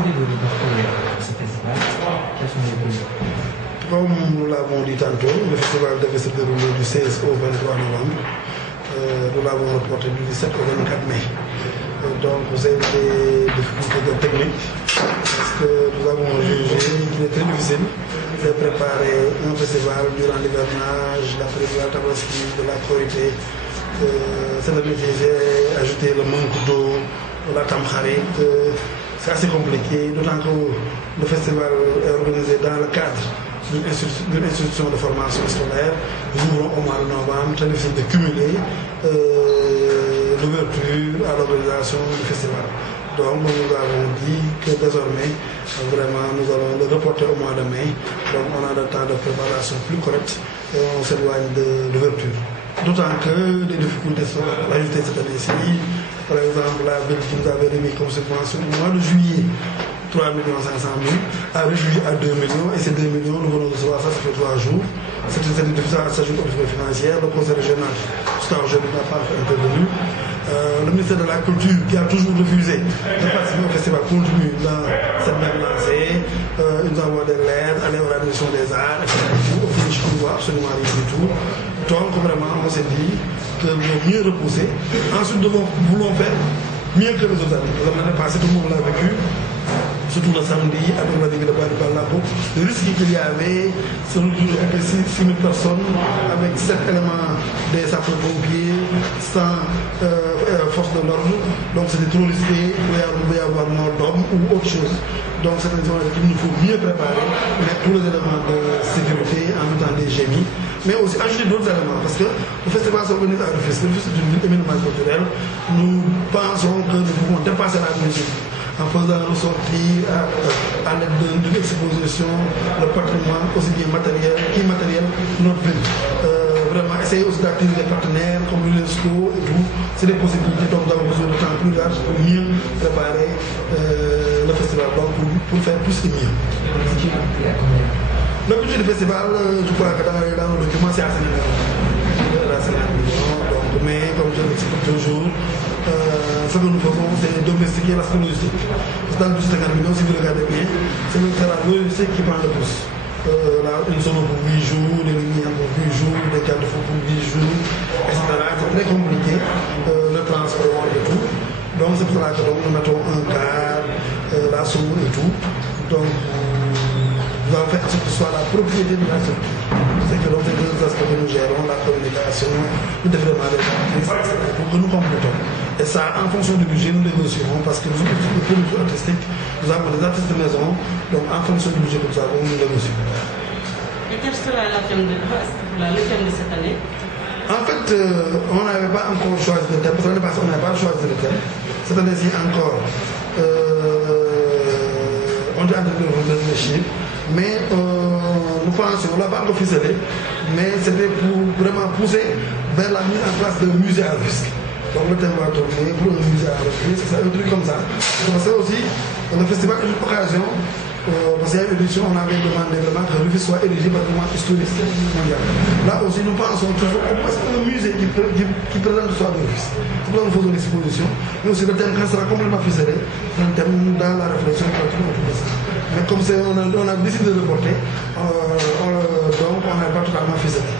décidé de reporter ce festival? Quels sont les raisons? Comme nous l'avons dit tantôt, le festival devait se dérouler du 16 au 23 novembre. Nous l'avons reporté du 17 au 24 mai. Donc c'est des difficultés techniques parce que nous avons jugé qu'il est très difficile de préparer un festival durant l'hivernage, la période de la Tabaski, de la Korité. Cette année, j'ai ajouté le manque d'eau, la Tamkharit. C'est assez compliqué, d'autant que le festival est organisé dans le cadre d'une institution de formation scolaire. Nous ouvrons au mois de novembre, très difficile de cumuler l'ouverture à l'organisation du festival. Donc nous avons dit que désormais, vraiment, nous allons le reporter au mois de mai. Donc on a le temps de préparation plus correct et on s'éloigne de l'ouverture. D'autant que les difficultés sont ajoutées cette année-ci. Par exemple, la Belgique nous avait remis comme subvention au mois de juillet 3 500 000, a réduit à 2 millions, et ces 2 millions, nous venons de recevoir ça fait 3 jours. Ça s'ajoute aux difficultés financières. Le conseil régional, jusqu'à aujourd'hui, n'a pas intervenu. Le ministère de la Culture, qui a toujours refusé de participer au festival, continue dans cette même lancée. Ils nous envoient des lettres, aller à la direction des arts, etc. Au finish, on ne voit absolument rien du tout. Donc, vraiment, on s'est dit que nous devons mieux repousser. Ensuite, nous voulons faire mieux que les autres années. L'année passée, tout le monde l'a vécu. Surtout le samedi, avec la ville de Bali-Balabo, le risque qu'il y avait, c'est de retrouver 6 000 personnes avec 7 éléments des sapeurs-pompiers, sans force de l'ordre. Donc c'était trop risqué, il pouvait y avoir mort d'hommes ou autre chose. Donc c'est une zone qu'il nous faut mieux préparer, mettre tous les éléments de sécurité en mettant des génies, mais aussi ajouter d'autres éléments, parce que le festival s'organise à Rufisque. Rufisque est une ville éminemment culturelle. Nous pensons que nous pouvons dépasser la musique en faisant ressortir à l'aide d'une exposition le patrimoine aussi bien matériel qu'immatériel de notre ville. Vraiment essayer aussi d'activer des partenaires comme l'UNESCO et tout. C'est des possibilités, donc nous avons besoin de temps plus large pour mieux préparer le festival, donc pour faire plus et mieux. Le budget du festival, je crois que dans le document, c'est à 5 millions. Mais comme je l'explique toujours, ce que nous faisons, c'est domestiquer l'aspect logistique. Dans le budget de 50 millions, si vous regardez bien, c'est le terrain logistique qui prend le plus. Là, une zone pour 8 jours, des lumières pour 8 jours, des cartes de fou pour 8 jours, etc. C'est très compliqué, le transport et tout. Donc c'est pour cela que nous mettons un car, la somme et tout. Donc nous avons fait en sorte que ce soit la propriété de la structure. C'est que donc c'est deux aspects que nous gérons, la communication, le développement des artistes, pour que nous complétons. Et ça, en fonction du budget, nous négocierons, parce que nous sommes des producteurs artistiques, nous avons des artistes de maison, donc en fonction du budget que nous avons, nous négocions. Et quel sera le thème de cette année? En fait, on n'avait pas encore choisi de thème, parce que l'année passée, on n'avait pas choisi de thème. Cette année-ci encore, on est en train de réfléchir, mais nous pensions, on ne l'a pas encore ficelé, mais c'était pour vraiment pousser vers la mise en place d'un musée à Rufisque. Donc le thème va tourner pour un musée à Rufisque, c'est un truc comme ça. Donc c'est aussi, le festival est une occasion, parce qu'il y a une édition, on avait demandé vraiment que Rufisque soit érigé patrimoine historique mondial. Là aussi, nous pensons toujours au moins un musée qui présente l'histoire de Rufisque. C'est pour ça que nous faisons l'exposition, mais aussi le thème quand sera complètement ficelé, c'est un thème dans la réflexion autour de ça. Mais comme on a décidé de reporter, donc on n'a pas totalement ficelé.